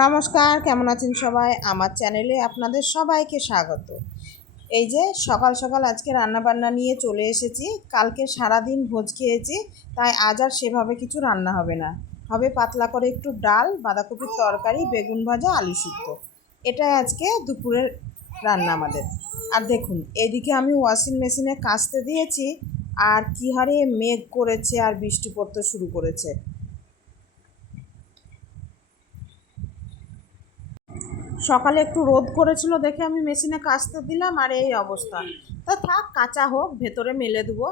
নমস্কার, কেমন আছেন সবাই? আমার চ্যানেলে আপনাদের সবাইকে স্বাগত। এই যে সকাল সকাল আজকে রান্না বান্না নিয়ে চলে এসেছি। কালকে সারাদিন ভোজ খেয়েছি, তাই আজ আর সেভাবে কিছু রান্না হবে না। হবে পাতলা করে একটু ডাল, বাঁধাকপির তরকারি, বেগুন ভাজা, আলু সিদ্ধ। এটাই আজকে দুপুরের রান্না আমাদের। আর দেখুন, এদিকে আমি ওয়াশিং মেশিনে কাচতে দিয়েছি, আর কী হারে মেঘ করেছে আর বৃষ্টি পড়তে শুরু করেছে। সকালে একটু রোদ করেছিল দেখে আমি মেশিনে কাচতে দিলাম আর এই অবস্থা। তা থাক, কাঁচা হোক, ভেতরে মেলে দেবো।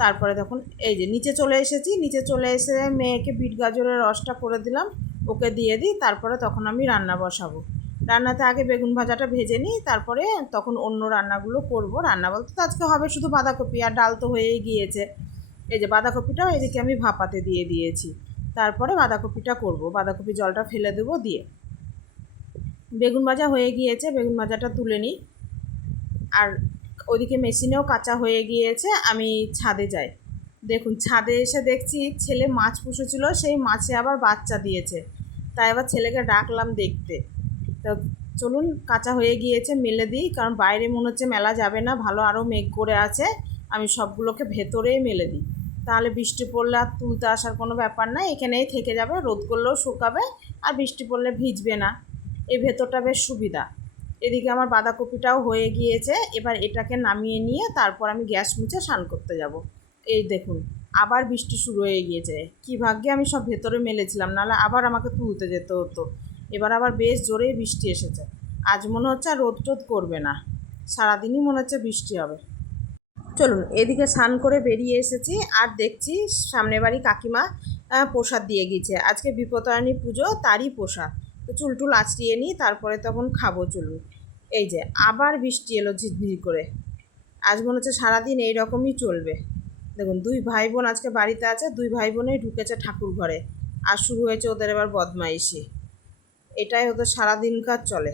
তারপরে দেখুন, এই যে নিচে চলে এসেছি, নিচে চলে এসে মেয়েকে বিট গাজরের রসটা করে দিলাম, ওকে দিয়ে দিই, তারপরে তখন আমি রান্না বসাবো। রান্নাতে আগে বেগুন ভাজাটা ভেজে নিই, তারপরে তখন অন্য রান্নাগুলো করব। রান্না বলতে তো আজকে হবে শুধু বাঁধাকপি, আর ডাল তো হয়েই গিয়েছে। এই যে বাঁধাকপিটাও এদিকে আমি ভাপাতে দিয়ে দিয়েছি। তারপরে বাঁধাকপিটা করব, বাঁধাকপি জলটা ফেলে দেবো দিয়ে। বেগুন ভাজা হয়ে গিয়েছে, বেগুন ভাজাটা তুলে নিই। আর ওদিকে মেশিনেও কাঁচা হয়ে গিয়েছে, আমি ছাদে যাই। দেখুন, ছাদে এসে দেখছি ছেলে মাছ পুষেছিল, সেই মাছে আবার বাচ্চা দিয়েছে। তাই আবার ছেলেকে ডাকলাম দেখতে। তো চলুন, কাঁচা হয়ে গিয়েছে, মেলে দিই, কারণ বাইরে মনে হচ্ছে মেলা যাবে না, ভালো আরও মেঘ করে আছে, আমি সবগুলোকে ভেতরেই মেলে দিই। তাহলে বৃষ্টি পড়লে আর তুলতে আসার কোনো ব্যাপার না এখানেই থেকে যাবে, রোদ করলেও শুকাবে, আর বৃষ্টি পড়লে ভিজবে না। এই ভেতরটা বেশ সুবিধা। এদিকে আমার বাঁধাকপিটাও হয়ে গিয়েছে, এবার এটাকে নামিয়ে নিয়ে তারপর আমি গ্যাস মুছে স্নান করতে যাব। এই দেখুন, আবার বৃষ্টি শুরু হয়ে গিয়েছে। কী ভাগ্যে আমি সব ভেতরে মেলেছিলাম, নাহলে আবার আমাকে তুলতে যেতে হতো। এবার আবার বেশ জোরেই বৃষ্টি এসেছে। আজ মনে হচ্ছে আর রোদ টোদ করবে না। সারাদিনই মনে হচ্ছে বৃষ্টি হবে। চলুন, এদিকে স্নান করে বেরিয়ে এসেছি আর দেখছি সামনে বাড়ি কাকিমা প্রসাদ দিয়ে গিয়েছে। আজকে বিপত্তারিণী পুজো, তারই প্রসাদ। চুল টুল আঁচড়িয়ে নিই, তারপরে তখন খাব চলুন এই যে, আবার বৃষ্টি এলো ঝিরঝির করে। আজ মনে হচ্ছে সারাদিন এইরকমই চলবে। দেখুন, দুই ভাই বোন আজকে বাড়িতে আছে, দুই ভাই বোনেই ঢুকেছে ঠাকুর ঘরে। আর শুরু হয়েছে ওদের এবার বদমাইশি। এটাই ওদের সারাদিনকার চলে।